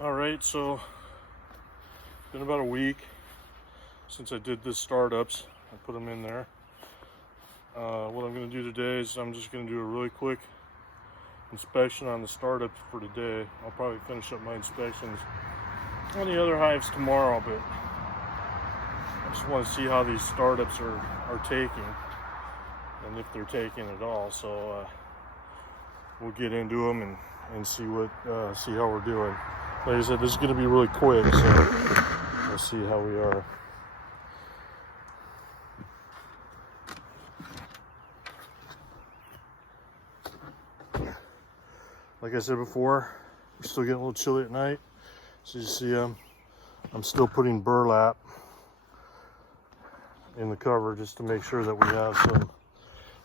Alright, so it's been about a week since I did this startups. I put them in there. What I'm going to do today is I'm just going to do a really quick inspection on the startups for today. I'll probably finish up my inspections on the other hives tomorrow, but I just want to see how these startups are taking and if they're taking at all. So we'll get into them and see how we're doing. Like I said, this is going to be really quick, so we'll see how we are. Like I said before, we're still getting a little chilly at night. So you see, I'm still putting burlap in the cover just to make sure that we have some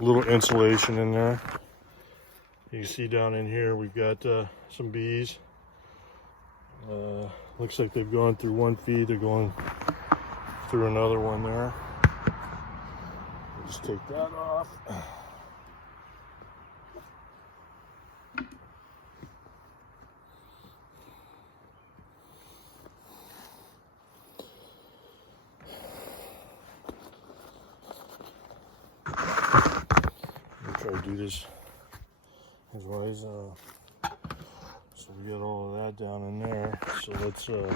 little insulation in there. You can see down in here we've got some bees. Looks like they've gone through one feed. They're going through another one there. We'll just take that off. Try to do this as wise. So we got all of that down in there. So let's I'm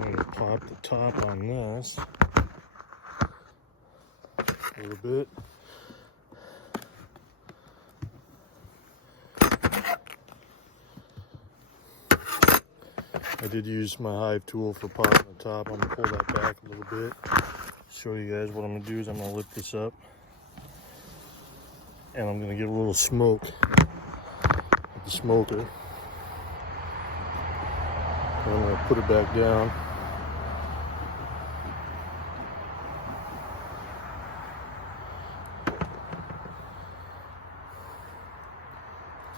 going to pop the top on this a little bit. I did use my hive tool for popping the top. I'm going to pull that back a little bit. Show you guys what I'm going to do is I'm going to lift this up. And I'm going to get a little smoke with the smoker. And I'm going to put it back down.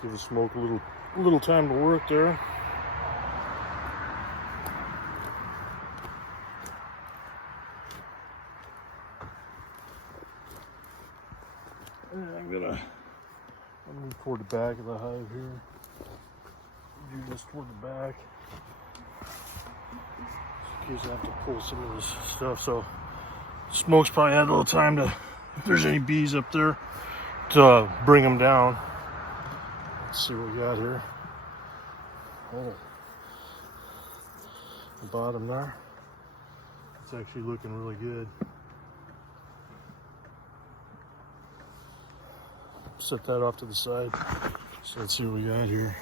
Give the smoke a little time to work there. And I'm gonna move toward the back of the hive here. Do this toward the back. In case I have to pull some of this stuff. So smoke's probably had a little time to, if there's any bees up there, to bring them down. Let's see what we got here. Oh, the bottom there. It's actually looking really good. Set that off to the side. So let's see what we got here.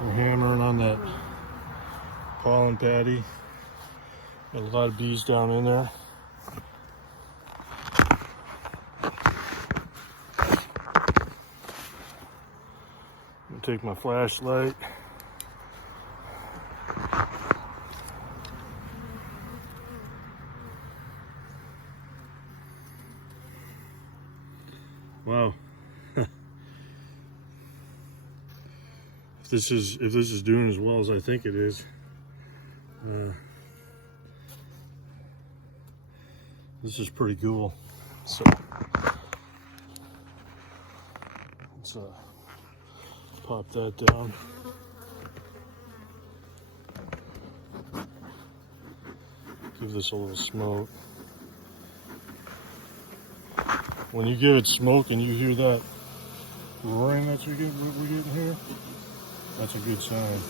We're hammering on that pollen patty. Got a lot of bees down in there. I'm gonna take my flashlight. Wow. If this is doing as well as I think it is, this is pretty cool. So let's pop that down. Give this a little smoke. When you give it smoke and you hear that roaring that we're getting here, that's a good sign.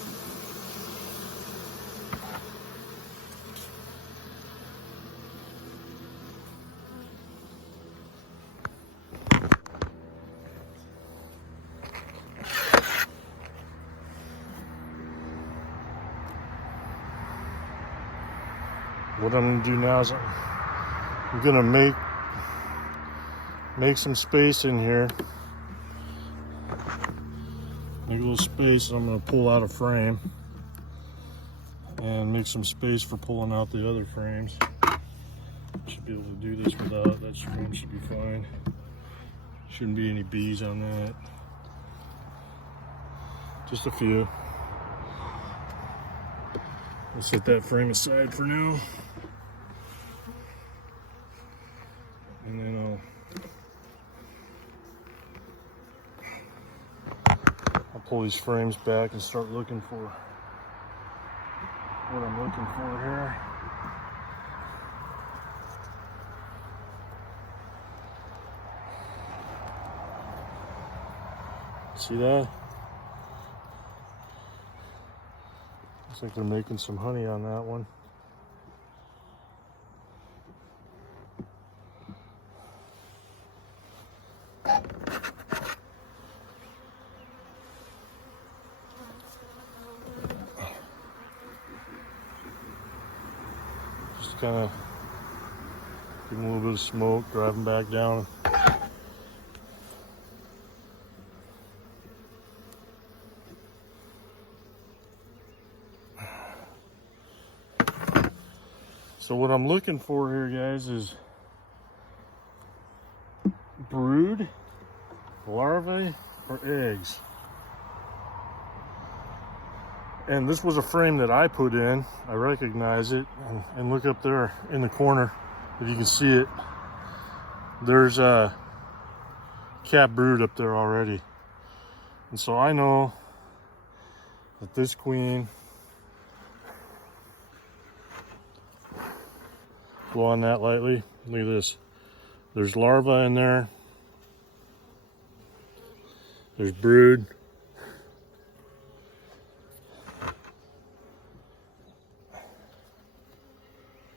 What I'm going to do now is I'm going to make some space in here. Make a little space, and I'm going to pull out a frame and make some space for pulling out the other frames. Should be able to do this without, that frame should be fine. Shouldn't be any bees on that. Just a few. I'll set that frame aside for now. And then I'll I'll pull these frames back and start looking for what I'm looking for here. See that? Looks like they're making some honey on that one. Just kind of give them a little bit of smoke, drive them back down. So what I'm looking for here, guys, is brood, larvae, or eggs. And this was a frame that I put in. I recognize it. And look up there in the corner, if you can see it. There's a cap brood up there already. And so I know that this queen, blow on that lightly. Look at this. There's larvae in there. There's brood.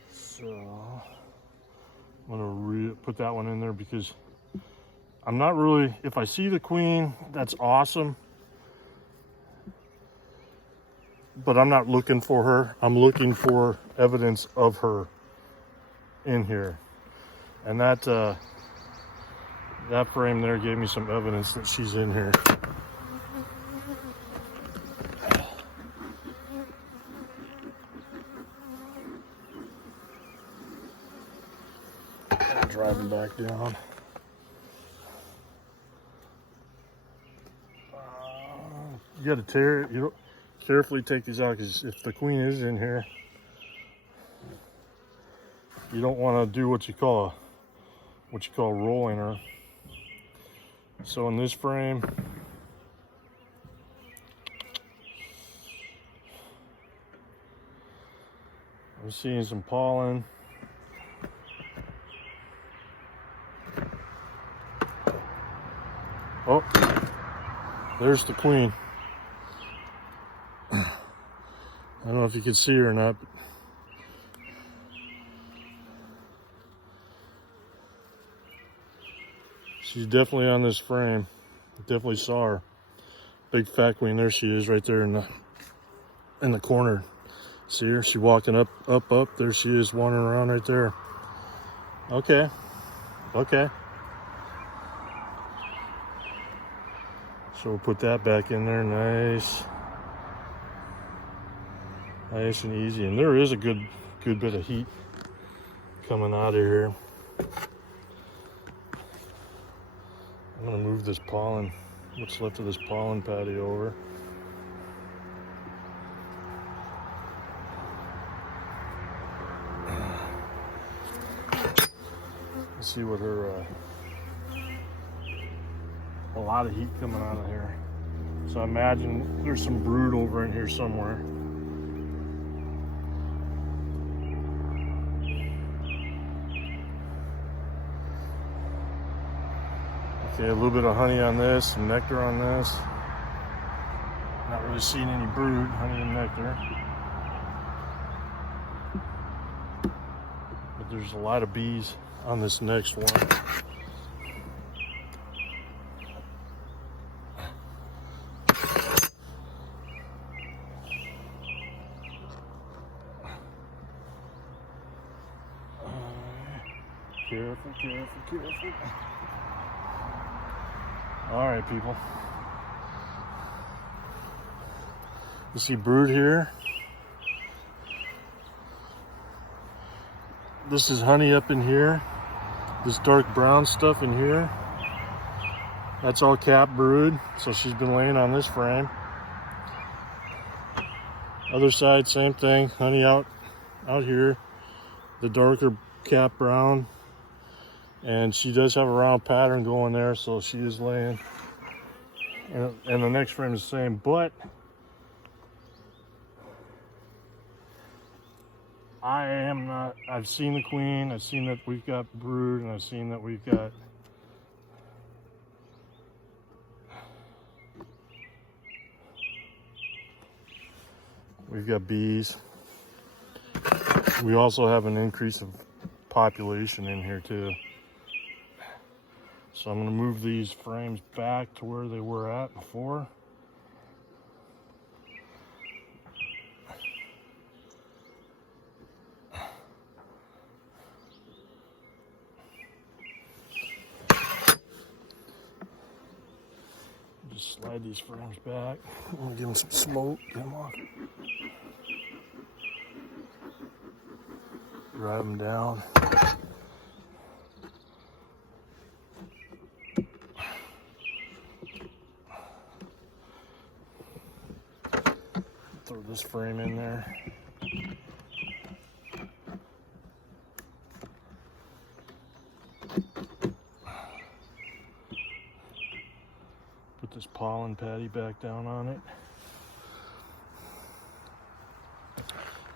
So I'm gonna put that one in there because I'm not really, if I see the queen, that's awesome. But I'm not looking for her. I'm looking for evidence of her in here, and that frame there gave me some evidence that she's in here. I'm driving back down. You got to tear it. You don't carefully take these out, because if the queen is in here, you don't want to do what you call rolling her. So in this frame, I'm seeing some pollen. Oh, there's the queen. I don't know if you can see her or not, but she's definitely on this frame. Definitely saw her. Big fat queen. There she is, right there in the corner. See her? She walking up. There she is, wandering around right there. Okay. Okay. So we'll put that back in there. Nice. Nice and easy. And there is a good bit of heat coming out of here. I'm gonna move this pollen, what's left of this pollen patty, over. Let's see what her, a lot of heat coming out of here. So I imagine there's some brood over in here somewhere. Okay, a little bit of honey on this, some nectar on this. Not really seeing any brood, honey and nectar. But there's a lot of bees on this next one. Careful, careful, careful. All right, people. You see brood here. This is honey up in here. This dark brown stuff in here. That's all cap brood. So she's been laying on this frame. Other side, same thing. Honey out here. The darker cap brown. And she does have a round pattern going there, so she is laying. and the next frame is the same, but I am not, I've seen the queen, I've seen that we've got brood, and I've seen that we've got bees. We also have an increase of population in here too. So I'm going to move these frames back to where they were at before. Just slide these frames back. I'm going to give them some smoke, get them off. Drive them down. Throw this frame in there. Put this pollen patty back down on it.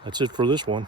That's it for this one.